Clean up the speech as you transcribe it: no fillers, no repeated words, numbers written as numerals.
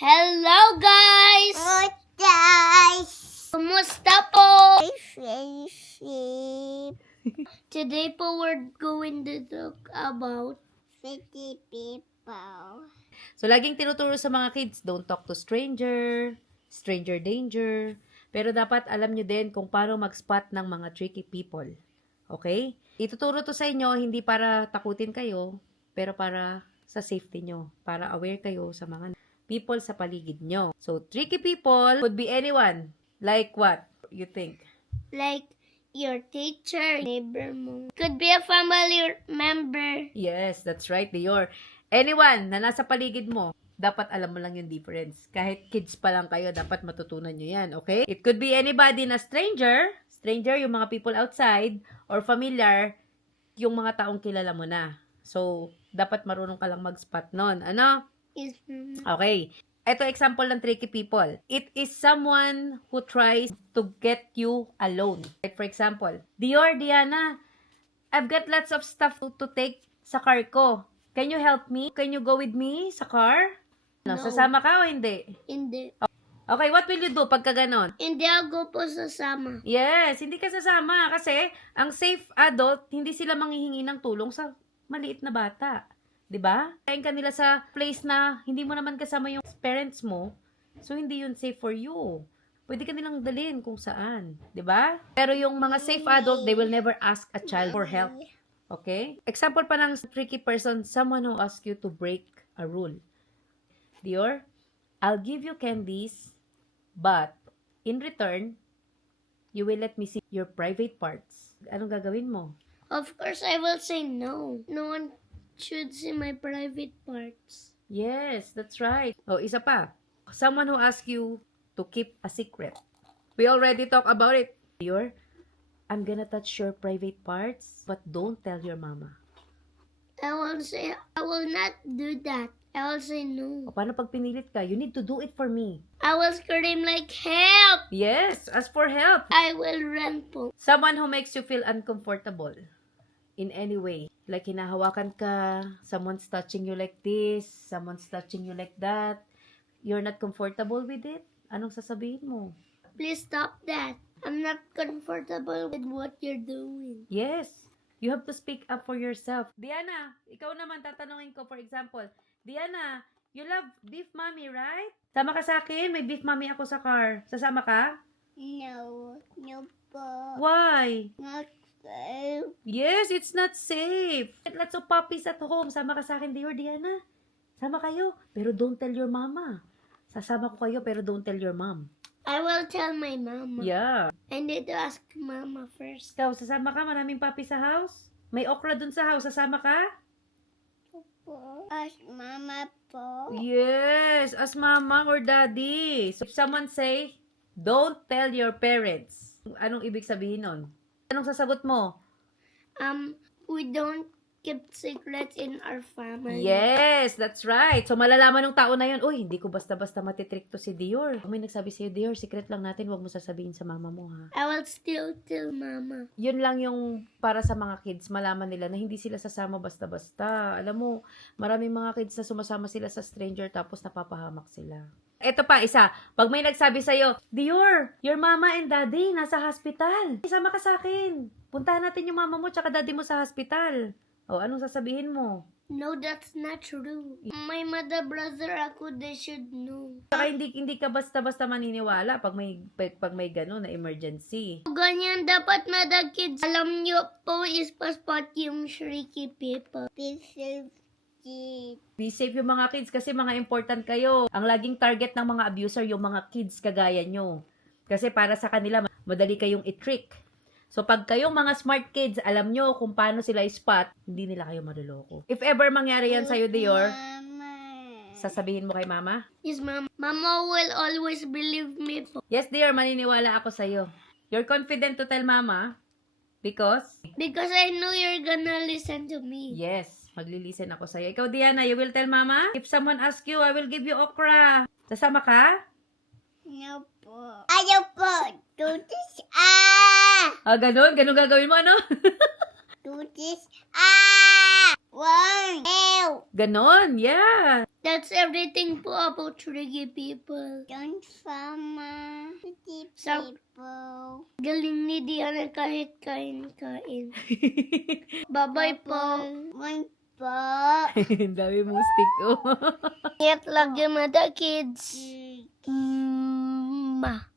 Hello guys! Good guys! Kumusta po? Friendship. Today po we're going to talk about City people. So, laging tinuturo sa mga kids, don't talk to stranger danger. Pero dapat alam nyo din kung paano mag-spot ng mga tricky people. Okay? Ituturo to sa inyo, hindi para takutin kayo, pero para sa safety nyo. Para aware kayo sa mga people sa paligid nyo. So, tricky people could be anyone. Like what? You think? like your teacher, neighbor mo. Could be a family member. Yes, that's right, Dior. Anyone na nasa paligid mo, dapat alam mo lang yung difference. Kahit kids pa lang kayo, dapat matutunan nyo yan, okay? It could be anybody na stranger, yung mga people outside, or familiar, yung mga taong kilala mo na. So, dapat marunong ka lang mag-spot nun. Ano? Is Okay. Ito example ng tricky people. It is someone who tries to get you alone. Like for example, Dior, Diana, I've got lots of stuff to take sa car ko. Can you help me? Can you go with me sa car? No. No. Sasama ka o hindi? Hindi. Okay, what will you do pagka ganon? Hindi ako po sasama. Yes, hindi ka sasama kasi ang safe adult, hindi sila manghihingi ng tulong sa maliit na bata. 'Di ba? Kain ka nila sa place na hindi mo naman kasama yung parents mo, so hindi yun safe for you. Pwede ka nilang dalhin kung saan, 'di ba? Pero yung mga safe adult, they will never ask a child for help. Okay? Example pa ng tricky person, someone who asks you to break a rule. Dior, I'll give you candies, but in return, you will let me see your private parts. Anong gagawin mo? Of course, I will say no. No one should see my private parts. Yes, that's right. Oh, isa pa. Someone who asks you to keep a secret. We already talked about it. Dior, I'm gonna touch your private parts, but don't tell your mama. I will say, I will not do that. I will say no. O, paano pag pinilit ka? You need to do it for me. I will scream like, help! Yes, ask for help. I will run po. Someone who makes you feel uncomfortable in any way. Like hinahawakan ka, someone's touching you like this, someone's touching you like that. You're not comfortable with it? Anong sasabihin mo? Please stop that. I'm not comfortable with what you're doing. Yes, you have to speak up for yourself. Diana, ikaw naman tatanungin ko, for example, Diana, you love beef mommy, right? Sama ka sa akin, may beef mommy ako sa car. Sasama ka? No. No po. Why? Not safe. Yes, it's not safe. Lots of puppies at home. Sama ka sa akin, Dior, Diana. Sama kayo, pero don't tell your mama. Sasama ko kayo, pero don't tell your mom. I will tell my mama. Yeah. I need to ask mama first. Ikaw, sasama ka? Maraming puppy sa house? May okra dun sa house. Sasama ka? Po. As mama po. Yes, as mama or daddy. So, if someone say, don't tell your parents. Anong ibig sabihin nun? Anong sasagot mo? We don't keep secrets in our family. Yes, that's right. So, malalaman ng tao na yun, uy, hindi ko basta-basta matitrick to si Dior. Kung may nagsabi sa'yo, Dior, secret lang natin, huwag mo sasabihin sa mama mo, ha? I will still tell mama. Yun lang yung para sa mga kids, malaman nila na hindi sila sasama basta-basta. Alam mo, maraming mga kids na sumasama sila sa stranger tapos napapahamak sila. Ito pa, isa. Pag may nagsabi sa'yo, Dior, your mama and daddy nasa hospital. Isama ka sa akin. Puntahan natin yung mama mo tsaka daddy mo sa hospital. O, anong sasabihin mo? No, that's not true. My mother, brother, ako, they should know. Saka hindi ka basta-basta maniniwala pag may gano'n na emergency. Ganyan dapat mga kids. Alam niyo po is passport yung shrieky people. Be safe. Kid. Be safe yung mga kids kasi mga important kayo. Ang laging target ng mga abuser yung mga kids kagaya nyo. Kasi para sa kanila, madali kayong i-trick. So, pag kayong mga smart kids, alam nyo kung paano sila i-spot, hindi nila kayo maluloko. If ever mangyari yan sa'yo, Dior, Mama. sasabihin mo kay mama? Yes, mama. Mama will always believe me po. Yes, Dior, maniniwala ako sa'yo. You're confident to tell mama? Because? Because I know you're gonna listen to me. Yes, maglilisen ako sa'yo. Ikaw, Diana, you will tell mama? If someone asks you, I will give you okra. Sasama ka? No po. Ayaw po. Do this. Ah, ganun gagawin mo, ano? Do this. Ah! One. Ew. Ganon, yeah. That's everything po about reggae people. Don't sama. Pretty Sa- people. Galing ni Diana kahit kain-kain. Bye-bye po. One po. Ang dami mong stick, oh. Ingat lagi mga kids. Mm. Ma.